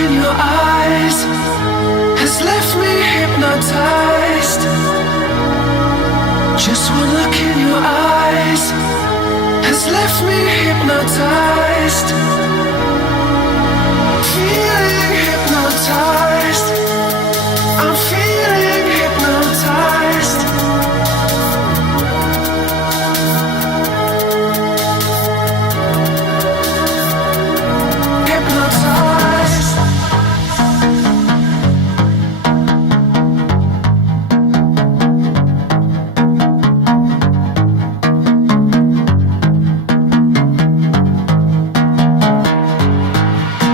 in your eyes has left me hypnotized. Just one look in your eyes has left me hypnotized. Feeling hypnotized. I'm feeling hypnotized. Hypnotized.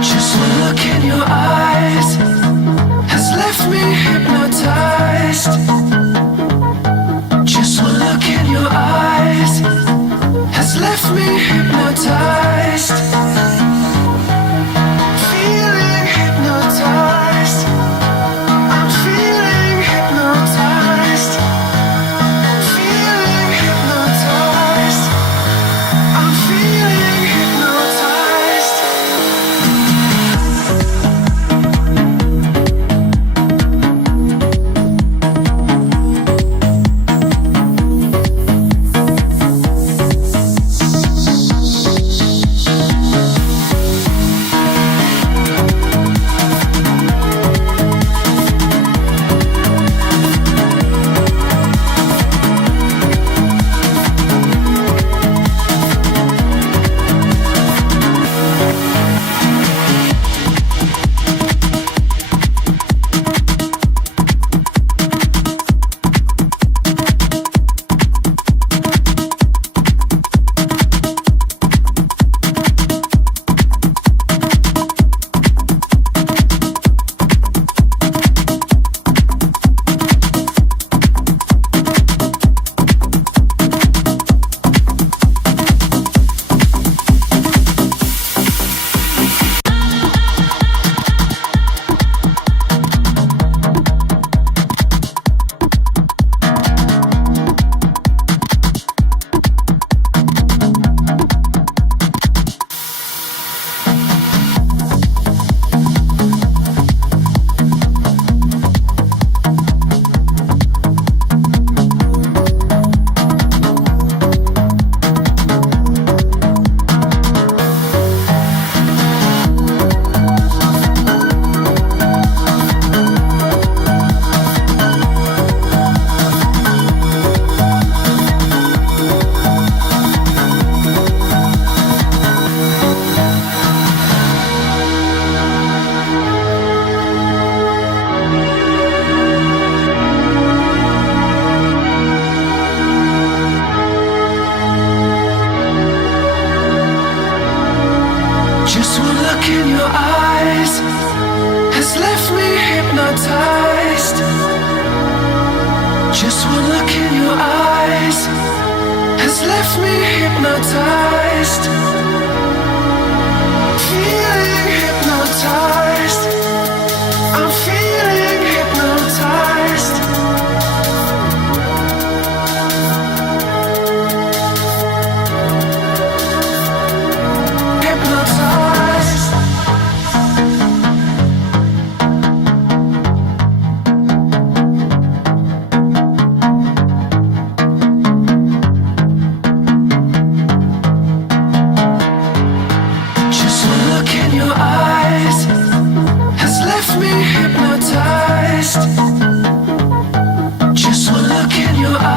Just one look in your eyes has left me hypnotized. Just one look in your eyes has left me hypnotized. Feeling hypnotized. I'm feeling hypnotized. Feeling hypnotized. I'm feeling hypnotized. Just one look in your eyes has left me hypnotized. Just one look in your eyes has left me hypnotized. Feeling hypnotized. I'm feeling hypnotized. Hypnotized. Just one look in your eyes has left me hypnotized. Just one look in your eyes